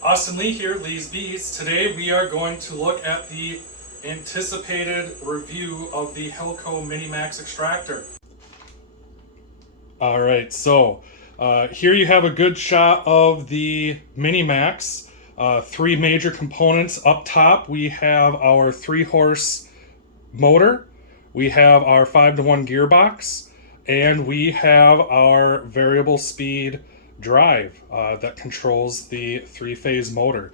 Austin Lee here, Lee's Bees. Today we are going to look at the anticipated review of the Hillco MiniMAX extractor. Alright, so here you have a good shot of the MiniMAX. Three major components. Up top we have our 3-horse motor, we have our 5-to-1 gearbox, and we have our variable speed drive that controls the 3-phase motor.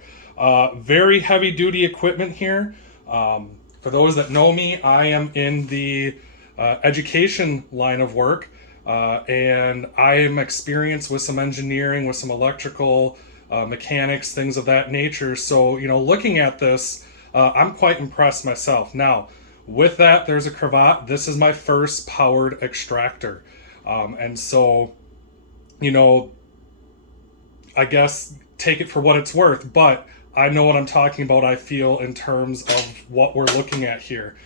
Very heavy duty equipment here. For those that know me, I am in the education line of work, and I am experienced with some engineering, with some electrical, mechanics, things of that nature. So, looking at this, I'm quite impressed myself. Now, with that, there's a cravat. This is my first powered extractor. And so, I guess take it for what it's worth, but I know what I'm talking about, I feel, in terms of what we're looking at here.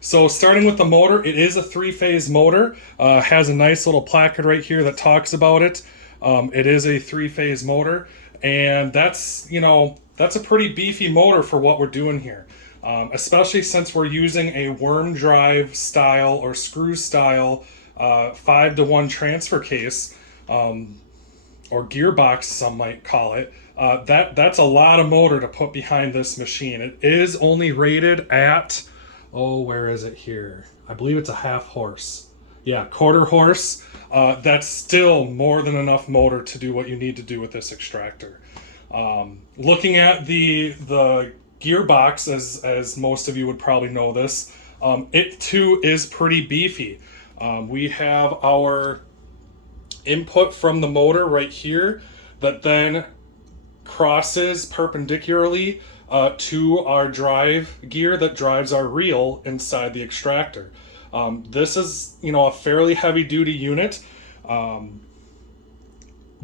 So starting with the motor, it is a 3-phase motor. Has a nice little placard right here that talks about it. It is a 3-phase motor, and that's a pretty beefy motor for what we're doing here. Especially since we're using a worm drive style or screw style 5-to-1 transfer case, or gearbox, some might call it. That's a lot of motor to put behind this machine. It is only rated at, where is it here? I believe it's a 1/2 horse. Yeah, 1/4 horse. That's still more than enough motor to do what you need to do with this extractor. Looking at the gearbox, as most of you would probably know this, it too is pretty beefy. We have our input from the motor right here that then crosses perpendicularly to our drive gear that drives our reel inside the extractor. This is, a fairly heavy duty unit. Both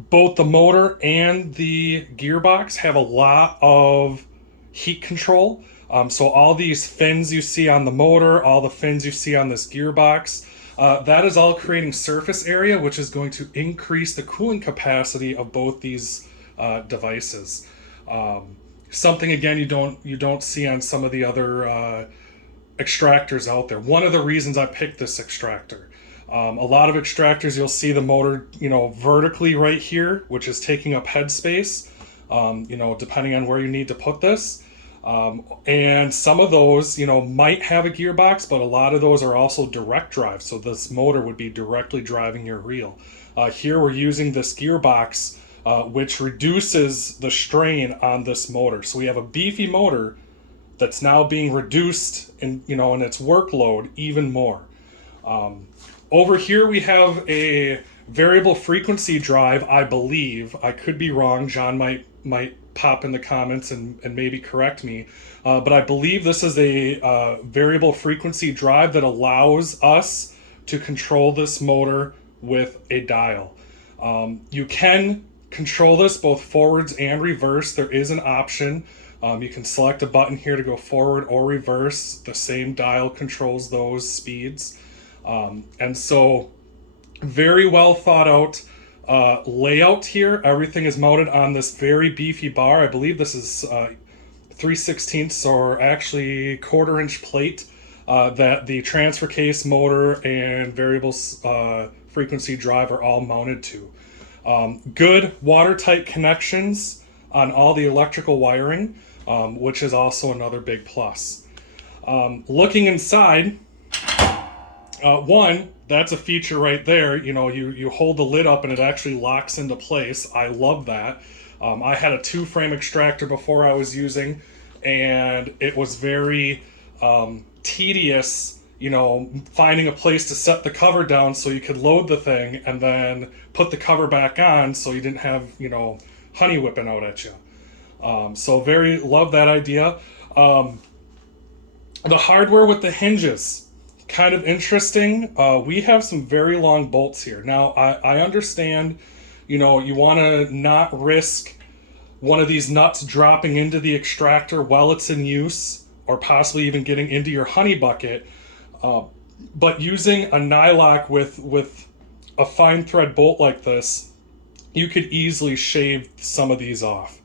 the motor and the gearbox have a lot of heat control. So all these fins you see on the motor, all the fins you see on this gearbox, that is all creating surface area, which is going to increase the cooling capacity of both these devices. Something again you don't see on some of the other extractors out there. One of the reasons I picked this extractor. A lot of extractors, you'll see the motor, vertically right here, which is taking up headspace, depending on where you need to put this. And some of those, might have a gearbox, but a lot of those are also direct drive. So this motor would be directly driving your reel. Here we're using this gearbox, which reduces the strain on this motor. So we have a beefy motor that's now being reduced in its workload even more. Over here we have a variable frequency drive, I believe. I could be wrong. John might pop in the comments and maybe correct me. But I believe this is a variable frequency drive that allows us to control this motor with a dial. You can control this both forwards and reverse. There is an option. You can select a button here to go forward or reverse. The same dial controls those speeds. And so very well thought out layout here. Everything is mounted on this very beefy bar. I believe this is 3/16 or actually 1/4-inch plate that the transfer case, motor, and variable frequency drive are all mounted to. Good watertight connections on all the electrical wiring, which is also another big plus. Looking inside, that's a feature right there. You hold the lid up and it actually locks into place. I love that. I had a 2-frame extractor before I was using, and it was very tedious, finding a place to set the cover down so you could load the thing and then put the cover back on so you didn't have, honey whipping out at you. So very love that idea. The hardware with the hinges, kind of interesting. We have some very long bolts here. Now, I understand, you want to not risk one of these nuts dropping into the extractor while it's in use, or possibly even getting into your honey bucket. But using a nylock with a fine thread bolt like this, you could easily shave some of these off.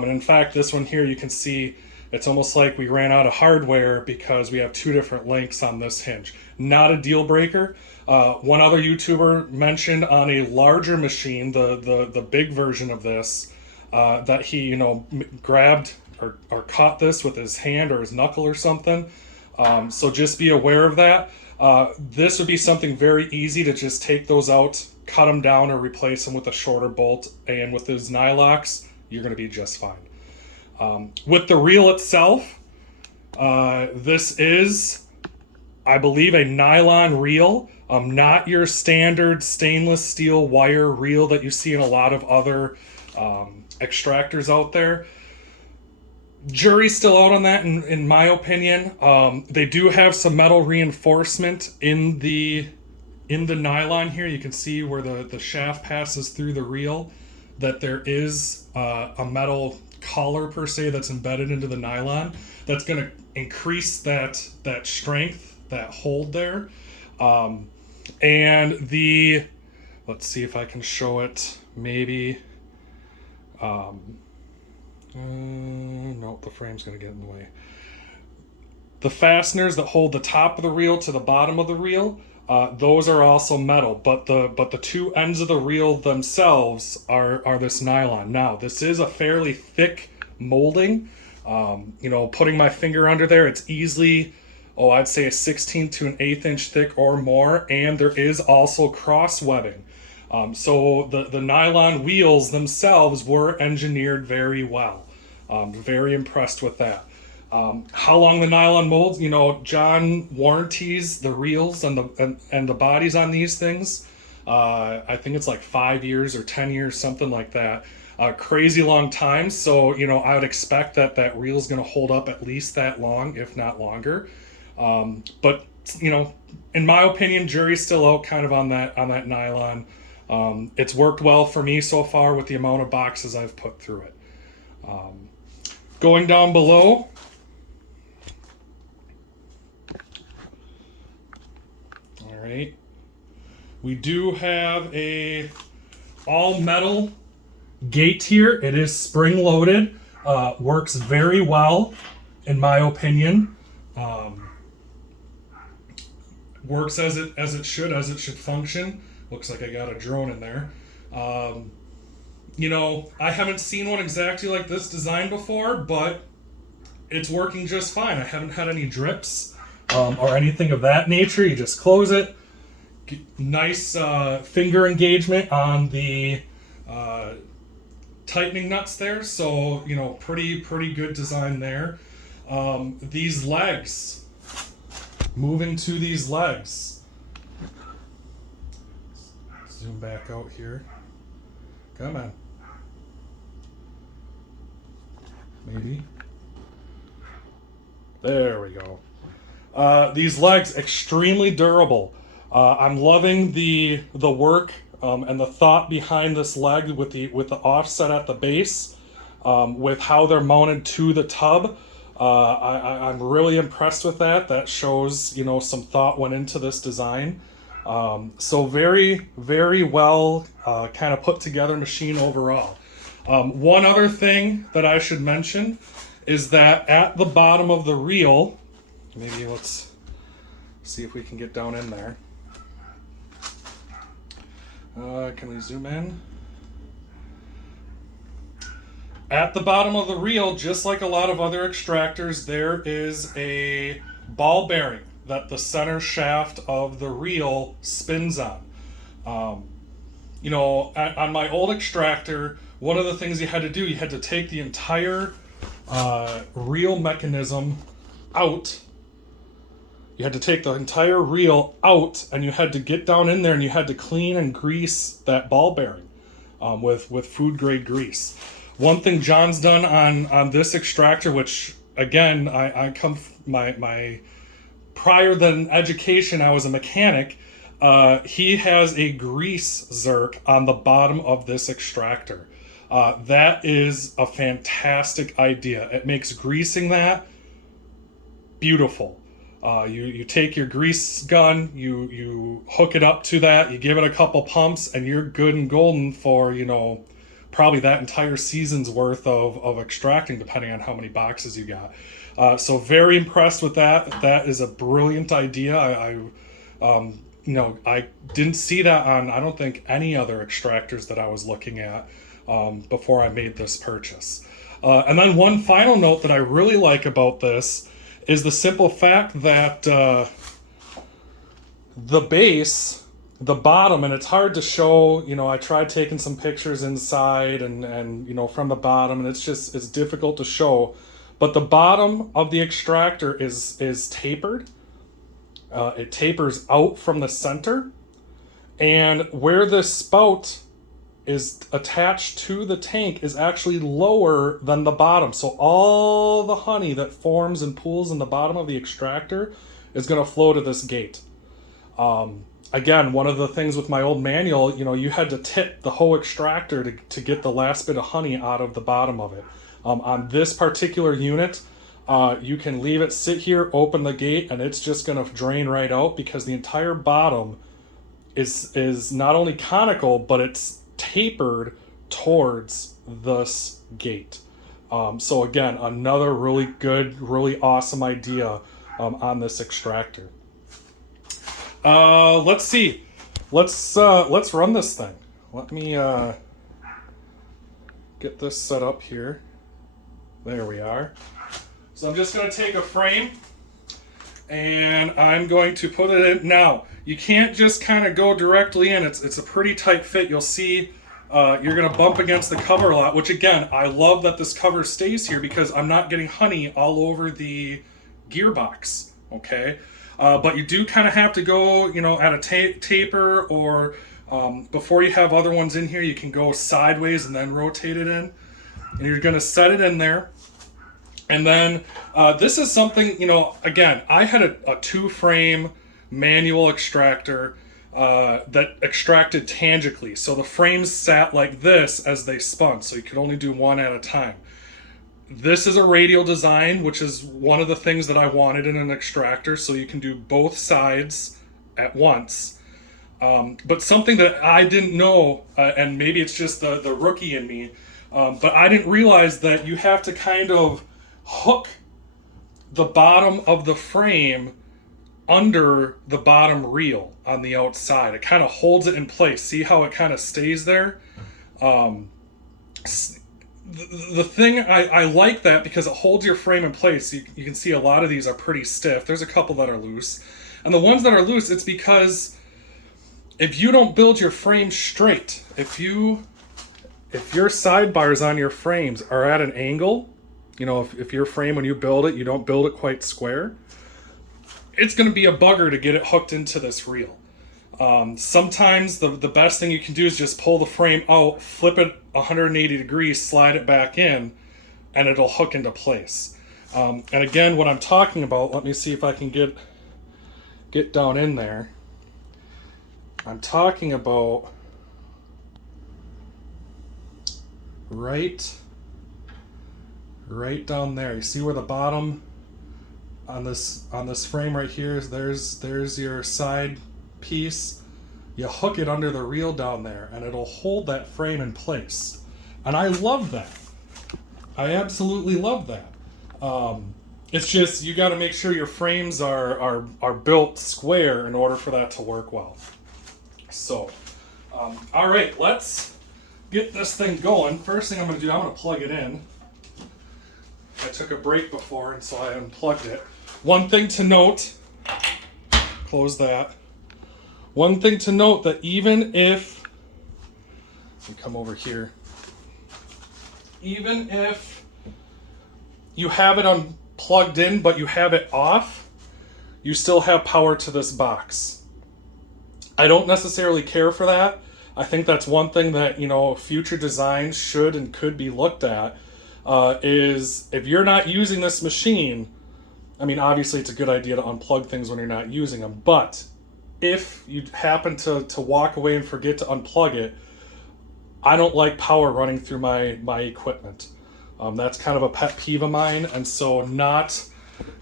And in fact, this one here, you can see it's almost like we ran out of hardware because we have two different lengths on this hinge. Not a deal breaker. One other YouTuber mentioned on a larger machine, the big version of this, that he, grabbed or caught this with his hand or his knuckle or something. So just be aware of that. This would be something very easy to just take those out, cut them down, or replace them with a shorter bolt. And with those Nylox, you're going to be just fine. With the reel itself, this is, I believe, a nylon reel, not your standard stainless steel wire reel that you see in a lot of other extractors out there. Jury's still out on that, in my opinion. They do have some metal reinforcement in the nylon here. You can see where the shaft passes through the reel, that there is a metal collar per se that's embedded into the nylon that's going to increase that strength, that hold there. And let's see if I can show it, maybe. No, the frame's going to get in the way. The fasteners that hold the top of the reel to the bottom of the reel, those are also metal, but the two ends of the reel themselves are this nylon. Now, this is a fairly thick molding. Putting my finger under there, it's easily, I'd say a 16th to an 1/8 inch thick or more, and there is also cross webbing. So the nylon wheels themselves were engineered very well. Very impressed with that. How long the nylon molds, John warranties the reels and the bodies on these things. I think it's like 5 years or 10 years, something like that. Crazy long time. So, I would expect that reel is going to hold up at least that long, if not longer. But, in my opinion, jury's still out kind of on that nylon. It's worked well for me so far with the amount of boxes I've put through it. Going down below, all right, we do have a all metal gate here. It is spring loaded, works very well in my opinion. Works as it should function. Looks like I got a drone in there. I haven't seen one exactly like this design before, but it's working just fine. I haven't had any drips or anything of that nature. You just close it. Nice finger engagement on the tightening nuts there. So, pretty good design there. These legs, moving to these legs. Zoom back out here. Come on. Maybe. There we go. These legs, extremely durable. I'm loving the work and the thought behind this leg with the offset at the base, with how they're mounted to the tub. I'm really impressed with that. That shows, some thought went into this design. So very, very well kind of put together machine overall. One other thing that I should mention is that at the bottom of the reel, maybe let's see if we can get down in there. Can we zoom in? At the bottom of the reel, just like a lot of other extractors, there is a ball bearing that the center shaft of the reel spins on. On my old extractor, one of the things you had to do, you had to take the entire reel mechanism out. You had to take the entire reel out, and you had to get down in there and you had to clean and grease that ball bearing with food grade grease. One thing John's done on this extractor, which again, I come my prior than education, I was a mechanic. He has a grease zerk on the bottom of this extractor. That is a fantastic idea. It makes greasing that beautiful. You take your grease gun, you hook it up to that, you give it a couple pumps, and you're good and golden for, probably that entire season's worth of extracting, depending on how many boxes you got. So very impressed with that. That is a brilliant idea. I didn't see that on, I don't think, any other extractors that I was looking at before I made this purchase. And then one final note that I really like about this is the simple fact that the base, the bottom, and it's hard to show, I tried taking some pictures inside and from the bottom, and it's difficult to show, but the bottom of the extractor is tapered. It tapers out from the center, and where this spout is attached to the tank is actually lower than the bottom. So all the honey that forms and pools in the bottom of the extractor is going to flow to this gate. Again, one of the things with my old manual, you had to tip the whole extractor to get the last bit of honey out of the bottom of it. On this particular unit, you can leave it sit here, open the gate, and it's just going to drain right out, because the entire bottom is not only conical, but it's tapered towards this gate. So again, another really good, really awesome idea on this extractor. Let's see. Let's run this thing. Let me get this set up here. There we are. So I'm just going to take a frame and I'm going to put it in. Now, you can't just kind of go directly in. It's a pretty tight fit. You'll see you're going to bump against the cover a lot, which again, I love that this cover stays here because I'm not getting honey all over the gearbox, okay? But you do kind of have to go, at a taper, or before you have other ones in here, you can go sideways and then rotate it in. And you're going to set it in there. And then this is something, again, I had a two-frame manual extractor that extracted tangentially. So the frames sat like this as they spun, so you could only do one at a time. This is a radial design, which is one of the things that I wanted in an extractor, so you can do both sides at once. But something that I didn't know, and maybe it's just the rookie in me, but I didn't realize that you have to kind of hook the bottom of the frame under the bottom reel on the outside. It kind of holds it in place. See how it kind of stays there? The thing, I like that because it holds your frame in place. You can see a lot of these are pretty stiff. There's a couple that are loose. And the ones that are loose, it's because if you don't build your frame straight, if your sidebars on your frames are at an angle, if your frame, when you build it, you don't build it quite square, it's going to be a bugger to get it hooked into this reel. Sometimes the best thing you can do is just pull the frame out, flip it 180 degrees, slide it back in, and it'll hook into place. And again, what I'm talking about, let me see if I can get down in there. I'm talking about right down there. You see where the bottom on this frame right here is? There's your side piece. You hook it under the reel down there and it'll hold that frame in place. And I love that. I absolutely love that. It's just, you got to make sure your frames are built square in order for that to work well. So, all right, let's get this thing going. First thing I'm going to do, I'm going to plug it in. I took a break before, and so I unplugged it. One thing to note, close that. One thing to note, that even if, let me come over here, even if you have it unplugged in, but you have it off, you still have power to this box. I don't necessarily care for that. I think that's one thing that, future designs should and could be looked at, is if you're not using this machine, I mean, obviously it's a good idea to unplug things when you're not using them, but if you happen to walk away and forget to unplug it, I don't like power running through my equipment. That's kind of a pet peeve of mine, and so not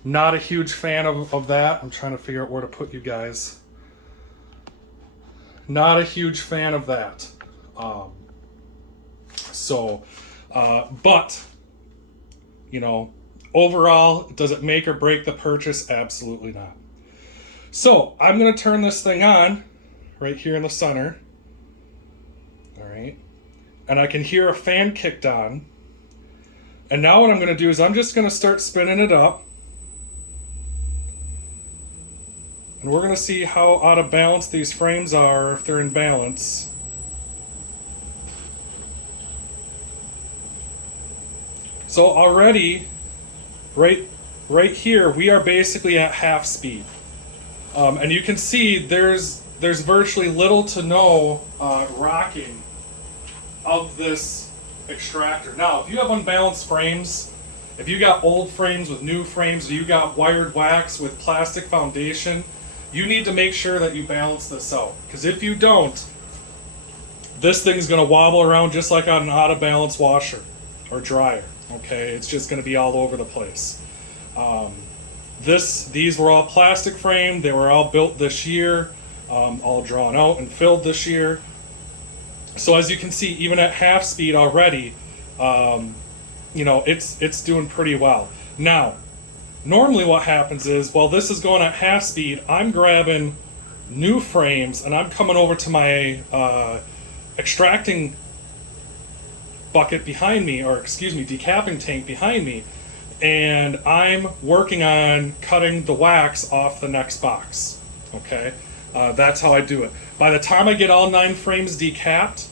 a huge fan of that. I'm trying to figure out where to put you guys. Not a huge fan of that. So, but, you know, overall, does it make or break the purchase? Absolutely not. So I'm going to turn this thing on right here in the center. All right. And I can hear a fan kicked on. And now what I'm going to do is I'm just going to start spinning it up. And we're going to see how out of balance these frames are, if they're in balance. So already, right here, we are basically at half speed. And you can see there's virtually little to no rocking of this extractor. Now, if you have unbalanced frames, if you got old frames with new frames, or you got wired wax with plastic foundation, you need to make sure that you balance this out. Because if you don't, this thing's going to wobble around just like on an out of balance washer or dryer. Okay, it's just going to be all over the place. These were all plastic frame. They were all built this year, all drawn out and filled this year. So as you can see, even at half speed already, you know, it's doing pretty well. Now, normally what happens is, while this is going at half speed, I'm grabbing new frames and I'm coming over to my extracting bucket behind me, or excuse me, decapping tank behind me, and I'm working on cutting the wax off the next box. Okay, that's how I do it. By the time I get all 9 frames decapped,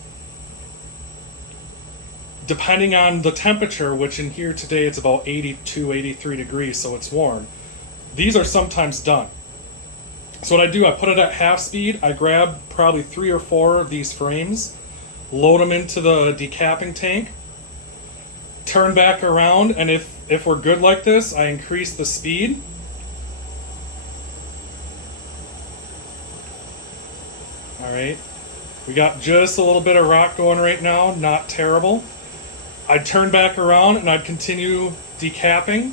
depending on the temperature, which in here today it's about 82, 83 degrees, so it's warm, these are sometimes done. So what I do, I put it at half speed, I grab probably 3 or 4 of these frames, load them into the decapping tank, turn back around, and if we're good like this, I increase the speed. All right, we got just a little bit of rock going right now, not terrible. I'd turn back around and I'd continue decapping.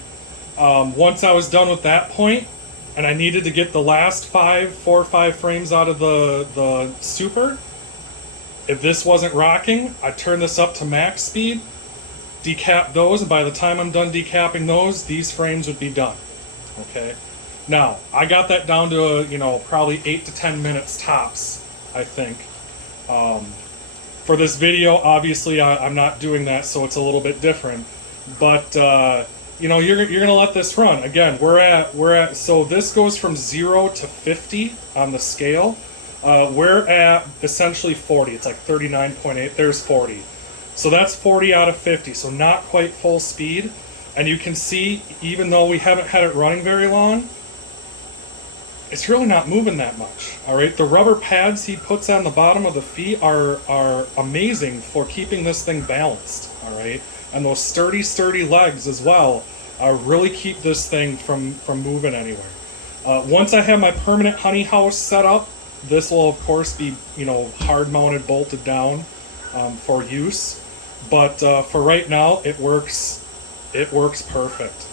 Once I was done with that point, and I needed to get the last 4 or 5 frames out of the super, if this wasn't rocking, I'd turn this up to max speed, decap those, and by the time I'm done decapping those, these frames would be done. Okay. Now, I got that down to, you know, probably 8 to 10 minutes tops, I think. For this video, obviously, I'm not doing that, so it's a little bit different. But, you know, you're going to let this run. Again, we're at, so this goes from 0 to 50 on the scale. We're at essentially 40. It's like 39.8. There's 40. So that's 40 out of 50. So not quite full speed. And you can see, even though we haven't had it running very long, it's really not moving that much. All right. The rubber pads he puts on the bottom of the feet are amazing for keeping this thing balanced. All right. And those sturdy legs as well really keep this thing from moving anywhere. Once I have my permanent honey house set up, this will of course be, you know, hard mounted, bolted down for use. But for right now, it works perfect.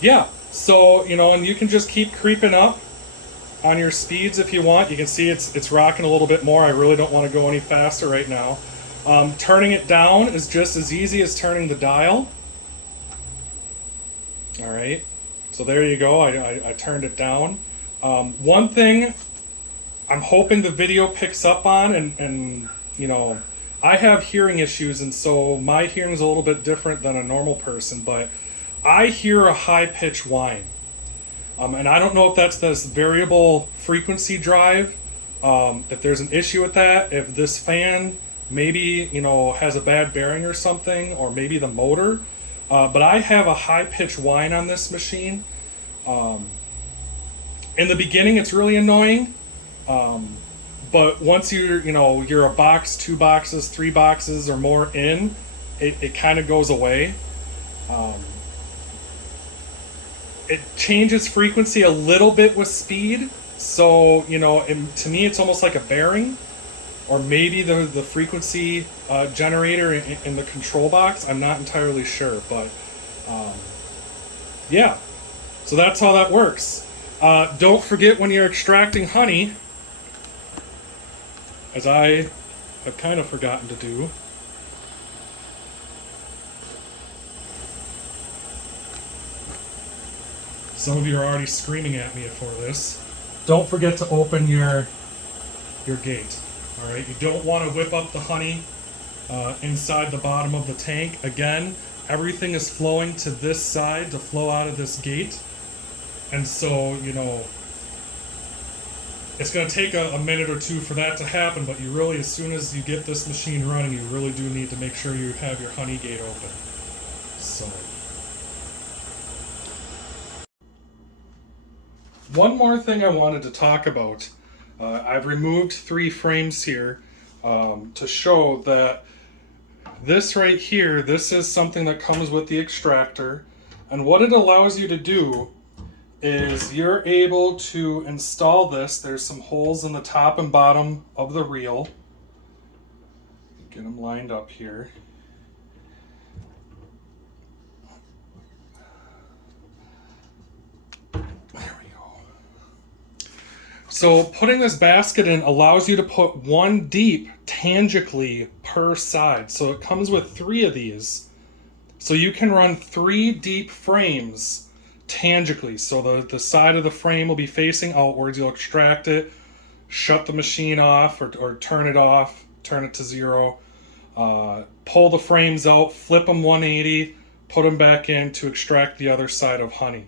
Yeah, so, you know, and you can just keep creeping up on your speeds if you want. You can see it's rocking a little bit more. I really don't want to go any faster right now. Turning it down is just as easy as turning the dial. All right, so there you go. I turned it down. One thing I'm hoping the video picks up on, and you know, I have hearing issues, and so my hearing is a little bit different than a normal person, but I hear a high-pitched whine. And I don't know if that's this variable frequency drive, if there's an issue with that, if this fan maybe, you know, has a bad bearing or something, or maybe the motor. But I have a high-pitched whine on this machine. In the beginning, it's really annoying. But once you're a box, 2 boxes, 3 boxes or more in, it kind of goes away. It changes frequency a little bit with speed. So, you know, to me, it's almost like a bearing, or maybe the frequency generator in the control box. I'm not entirely sure, but yeah. So that's how that works. Don't forget, when you're extracting honey, as I I've kind of forgotten to do. Some of you are already screaming at me for this. Don't forget to open your gate. All right, you don't want to whip up the honey inside the bottom of the tank. Again, everything is flowing to this side to flow out of this gate. And so, you know, it's going to take a minute or two for that to happen, but you really, as soon as you get this machine running, you really do need to make sure you have your honey gate open. So, one more thing I wanted to talk about. I've removed 3 frames here to show that this right here, this is something that comes with the extractor. And what it allows you to do is you're able to install this. There's some holes in the top and bottom of the reel. Get them lined up here. There we go. So putting this basket in allows you to put 1 deep tangentially per side. So it comes with 3 of these. So you can run 3 deep frames tangentially. So the side of the frame will be facing outwards. You'll extract it, shut the machine off or turn it off, turn it to 0, pull the frames out, flip them 180, put them back in to extract the other side of honey.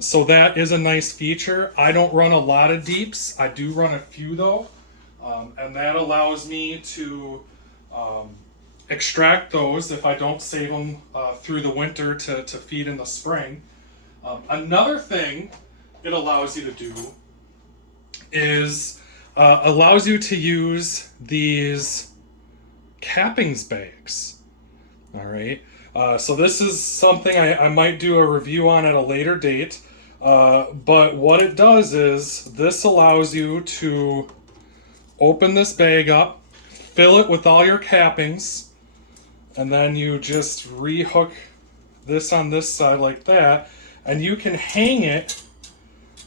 So that is a nice feature. I don't run a lot of deeps. I do run a few though. And that allows me to extract those if I don't save them through the winter to feed in the spring. Another thing it allows you to do is allows you to use these cappings bags. All right. So this is something I might do a review on at a later date. But what it does is this allows you to open this bag up, fill it with all your cappings, and then you just rehook this on this side like that, and you can hang it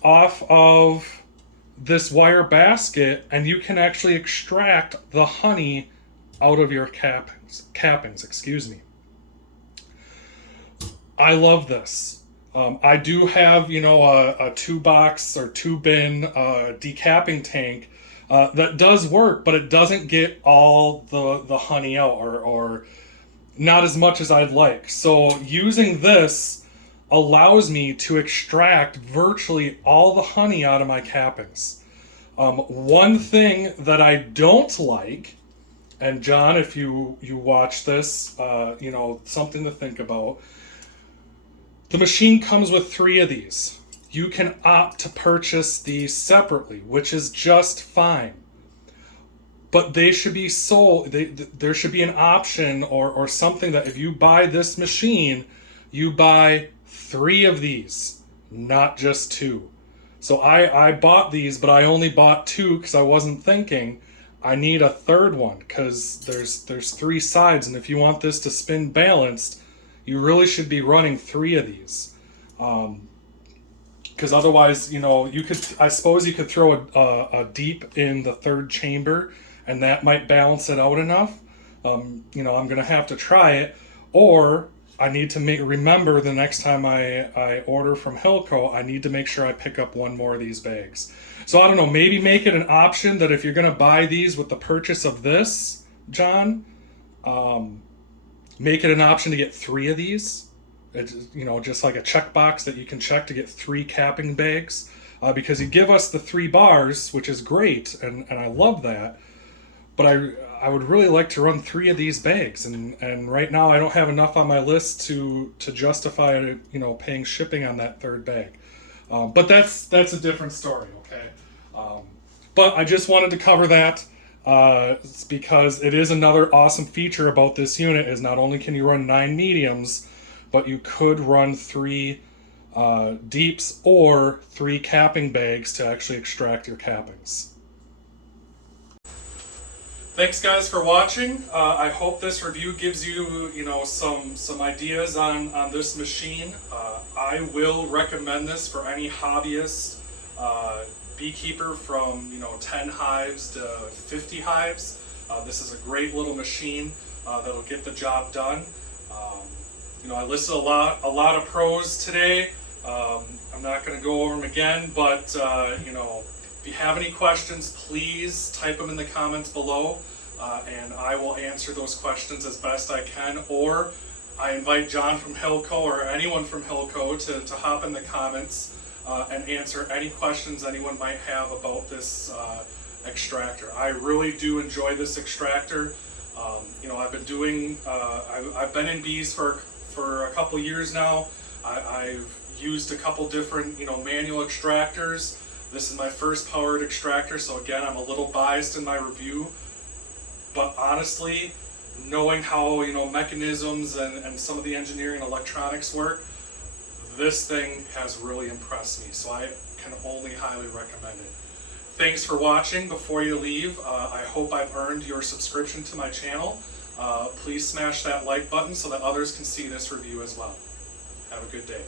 off of this wire basket, and you can actually extract the honey out of your cappings, excuse me. I love this. I do have, you know, a 2-box or 2-bin decapping tank that does work, but it doesn't get all the honey out, or not as much as I'd like. So using this allows me to extract virtually all the honey out of my cappings. One thing that I don't like, and John, if you watch this, you know, something to think about. The machine comes with 3 of these. You can opt to purchase these separately, which is just fine. But they should be sold. There should be an option or something that if you buy this machine, you buy 3 of these, not just 2. So I bought these, but I only bought 2 because I wasn't thinking I need a 3rd one, because there's 3 sides, and if you want this to spin balanced, you really should be running 3 of these. Because otherwise, you know, I suppose you could throw a deep in the 3rd chamber, and that might balance it out enough. You know, I'm going to have to try it, or I need to remember the next time I order from Hillco, I need to make sure I pick up 1 more of these bags. So I don't know, maybe make it an option that if you're going to buy these with the purchase of this, John, make it an option to get 3 of these. It's, you know, just like a checkbox that you can check to get 3 capping bags, because you give us the 3 bars, which is great, and I love that. But I would really like to run 3 of these bags, and right now I don't have enough on my list to justify, you know, paying shipping on that 3rd bag. But that's a different story, okay? But I just wanted to cover that. It's because it is another awesome feature about this unit is not only can you run 9 mediums, but you could run 3 deeps or 3 capping bags to actually extract your cappings. Thanks guys for watching. I hope this review gives you, you know, some ideas on this machine. I will recommend this for any hobbyist beekeeper from, you know, 10 hives to 50 hives. This is a great little machine that'll get the job done. I listed a lot of pros today. I'm not going to go over them again, but if you have any questions, please type them in the comments below, and I will answer those questions as best I can. Or I invite John from Hillco or anyone from Hillco to hop in the comments and answer any questions anyone might have about this extractor. I really do enjoy this extractor. I've been doing, I've been in bees for a couple years now. I've used a couple different, manual extractors. This is my first powered extractor, so again, I'm a little biased in my review. But honestly, knowing how, mechanisms and some of the engineering and electronics work, this thing has really impressed me, so I can only highly recommend it. Thanks for watching. Before you leave, I hope I've earned your subscription to my channel. Please smash that like button so that others can see this review as well. Have a good day.